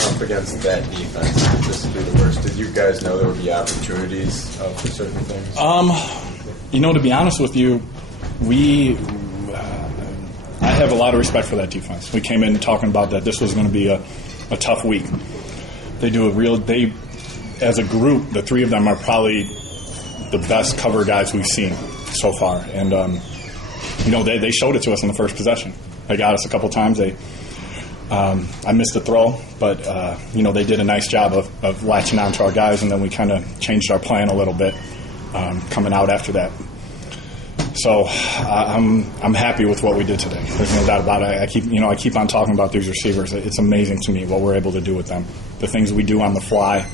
going up against that defense, this would be the worst. Did you guys know there would be opportunities for certain things? To be honest with you, I have a lot of respect for that defense. We came in talking about that this was going to be a tough week. They as a group, the three of them are probably the best cover guys we've seen so far. And, they showed it to us in the first possession. They got us a couple times. I missed a throw, but, they did a nice job of latching on to our guys, and then we kind of changed our plan a little bit coming out after that. So I'm happy with what we did today. There's no doubt about it. I keep on talking about these receivers. It's amazing to me what we're able to do with them. The things we do on the fly,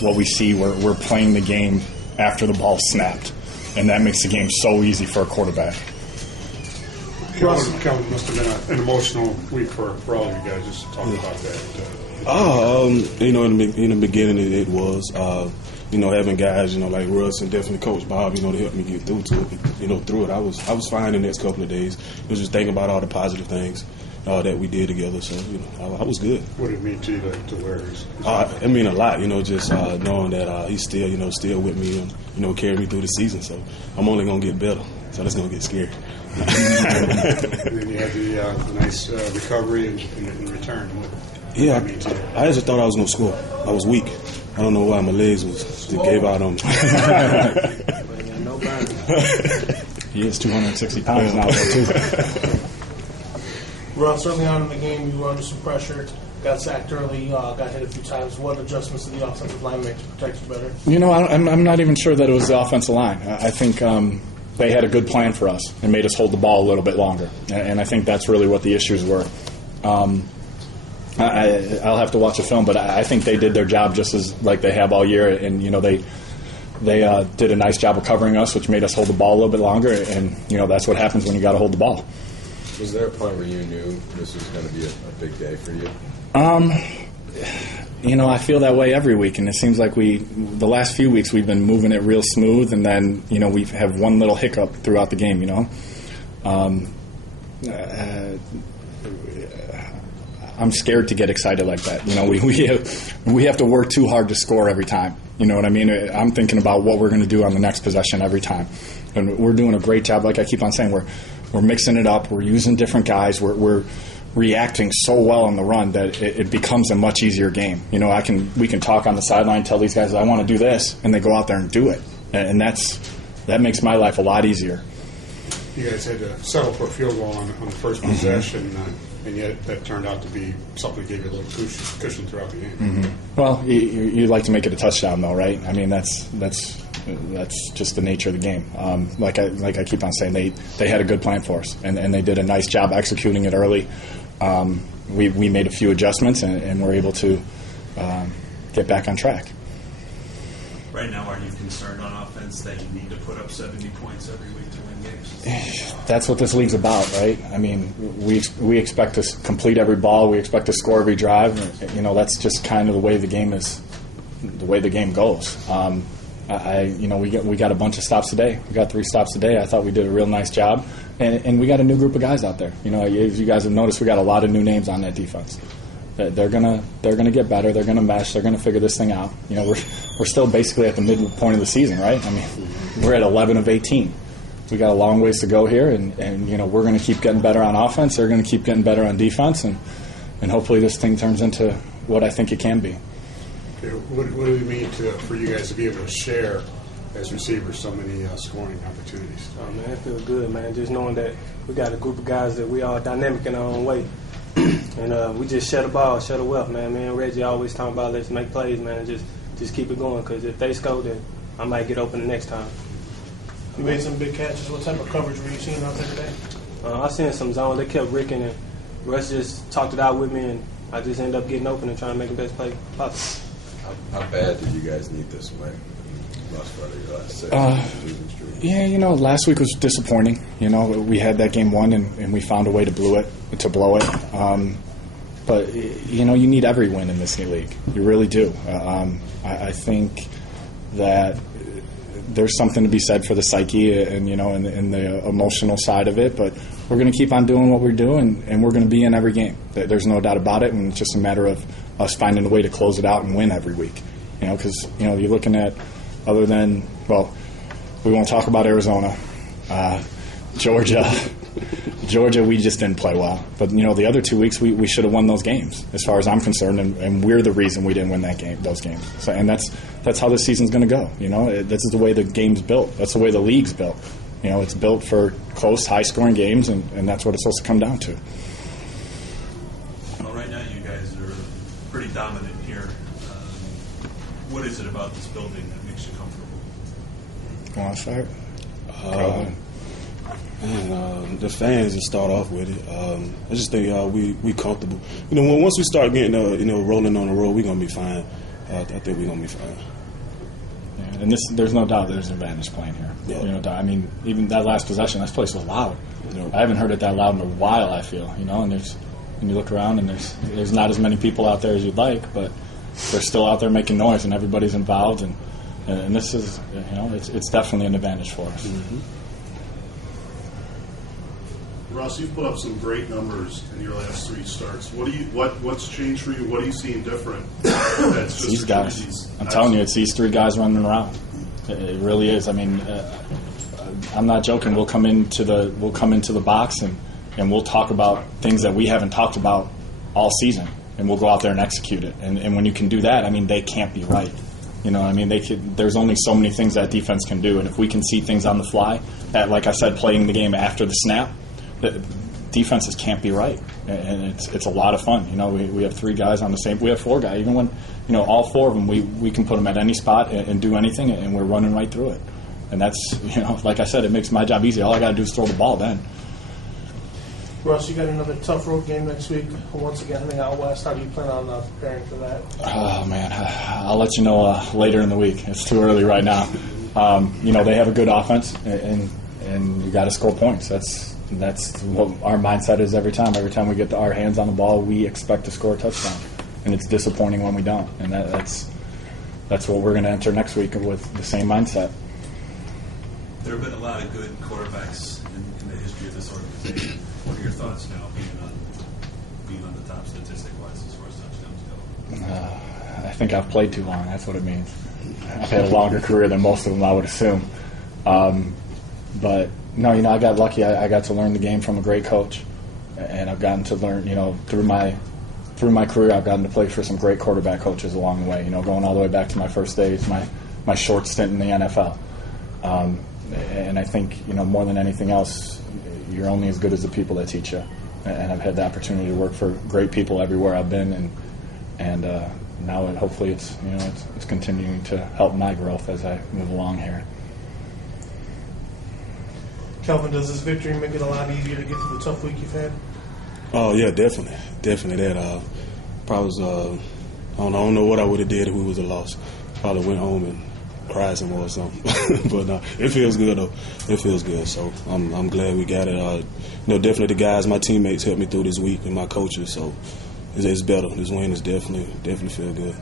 what we see, we're playing the game after the ball snapped, and that makes the game so easy for a quarterback. Russ, must have been an emotional week for all of you guys. Just talk about that. In the beginning it was. Having guys, like Russ and definitely Coach Bob, to help me get through to it. I was fine the next couple of days. I was just thinking about all the positive things that we did together. So, I was good. What did it mean to you to wear his it mean a lot, just knowing that he's still, still with me and, carried me through the season. So I'm only going to get better. So that's going to get scary. And then you had the nice recovery and return. Yeah, I just thought I was going to score. I was weak. I don't know why my legs just gave out on me. He is 260 pounds now, too. Russ, early on in the game, you were under some pressure, got sacked early, got hit a few times. What adjustments did the offensive line make to protect you better? I'm not even sure that it was the offensive line. I think they had a good plan for us and made us hold the ball a little bit longer. And I think that's really what the issues were. I'll have to watch the film, but I think they did their job just as like they have all year, and they did a nice job of covering us, which made us hold the ball a little bit longer, and that's what happens when you got to hold the ball. Was there a point where you knew this was going to be a big day for you? I feel that way every week, and it seems like the last few weeks we've been moving it real smooth, and then we have one little hiccup throughout the game. I'm scared to get excited like that. We have to work too hard to score every time. You know what I mean? I'm thinking about what we're going to do on the next possession every time, and we're doing a great job. Like I keep on saying, we're mixing it up. We're using different guys. We're reacting so well on the run that it becomes a much easier game. We can talk on the sideline, tell these guys I want to do this, and they go out there and do it, and that makes my life a lot easier. You guys had to settle for a field goal on the first possession. And yet that turned out to be something that gave you a little cushion throughout the game. Mm-hmm. Well, you like to make it a touchdown, though, right? I mean, that's just the nature of the game. Like I keep on saying, they had a good plan for us, and they did a nice job executing it early. We made a few adjustments, and we're able to get back on track. Right now, are you concerned on offense that you need to put up 70 points every week to win games? That's what this league's about, right? I mean, we expect to complete every ball. We expect to score every drive. That's just kind of the way the game is, the way the game goes. We got a bunch of stops today. We got 3 stops today. I thought we did a real nice job, and we got a new group of guys out there. As you guys have noticed, we got a lot of new names on that defense. They're gonna get better. They're gonna mesh. They're gonna figure this thing out. We're still basically at the midpoint of the season, right? I mean, we're at 11 of 18. We got a long ways to go here, and we're going to keep getting better on offense. They're going to keep getting better on defense, and hopefully this thing turns into what I think it can be. Okay, what do you mean for you guys to be able to share as receivers so many scoring opportunities? Oh, man, it feels good, man. Just knowing that we got a group of guys that we are dynamic in our own way. And we just shut the ball, shut the wealth, man. Me and Reggie always talking about let's make plays, man, and just keep it going. Because if they score, then I might get open the next time. You made some big catches. What type of coverage were you seeing out there today? I seen some zone. They kept ricking, and Russ just talked it out with me, and I just ended up getting open and trying to make the best play possible. How bad did you guys need this win? Last 6 season streak. Yeah, last week was disappointing. We had that game won, and we found a way to blow it. But you need every win in this league. You really do. I think that there's something to be said for the psyche and and the emotional side of it. But we're going to keep on doing what we're doing, and we're going to be in every game. There's no doubt about it, and it's just a matter of us finding a way to close it out and win every week. Because you're looking at, other than, well, we won't talk about Arizona, Georgia, we just didn't play well. But the other 2 weeks, we should have won those games, as far as I'm concerned, and we're the reason we didn't win those games. So, and that's how this season's going to go. This is the way the game's built. That's the way the league's built. It's built for close, high-scoring games, and that's what it's supposed to come down to. Well, right now you guys are pretty dominant here. What is it about this building that makes you comfortable? You want to start? And the fans to start off with it. I just think we comfortable. Once we start getting rolling on the road, we're gonna be fine. I think we're gonna be fine. Yeah, and there's no doubt there's an advantage playing here. Yeah. I mean, even that last possession, this place was loud. Yeah. I haven't heard it that loud in a while, I feel. And when you look around, and there's not as many people out there as you'd like, but they're still out there making noise, and everybody's involved, and this is, it's definitely an advantage for us. Mm-hmm. Russ, you've put up some great numbers in your last 3 starts. What's changed for you? What are you seeing different? That's just These guys. I'm telling you, it's these 3 guys running around. It really is. I mean, I'm not joking. We'll come into the box and we'll talk about things that we haven't talked about all season, and we'll go out there and execute it. And when you can do that, I mean, they can't be right. I mean, there's only so many things that defense can do, and if we can see things on the fly, like I said, playing the game after the snap, the defenses can't be right, and it's a lot of fun. We have 3 guys on the same. We have 4 guys. Even when all 4 of them, we can put them at any spot and do anything, and we're running right through it. And that's like I said, it makes my job easy. All I got to do is throw the ball then. Russ, you got another tough road game next week. Once again, heading out west. How do you plan on preparing for that? Oh man, I'll let you know later in the week. It's too early right now. They have a good offense, and you got to score points. That's what our mindset is every time. Every time we get our hands on the ball, we expect to score a touchdown, and it's disappointing when we don't. And that's what we're going to enter next week with the same mindset. There have been a lot of good quarterbacks in the history of this organization. What are your thoughts now, being on the top statistic-wise as far as touchdowns go? I think I've played too long. That's what it means. I've had a longer career than most of them, I would assume. But no, I got lucky. I got to learn the game from a great coach, and I've gotten to learn. Through my career, I've gotten to play for some great quarterback coaches along the way. Going all the way back to my first days, my short stint in the NFL. And I think more than anything else, you're only as good as the people that teach you. And I've had the opportunity to work for great people everywhere I've been, and now hopefully it's continuing to help my growth as I move along here. Kelvin, does this victory make it a lot easier to get through the tough week you've had? Oh yeah, definitely. That probably was. I don't know what I would have did if we was a loss. Probably went home and cried some more or something. But no, it feels good though. It feels good. So I'm glad we got it. Definitely the guys, my teammates helped me through this week, and my coaches. So it's better. This win is definitely feel good.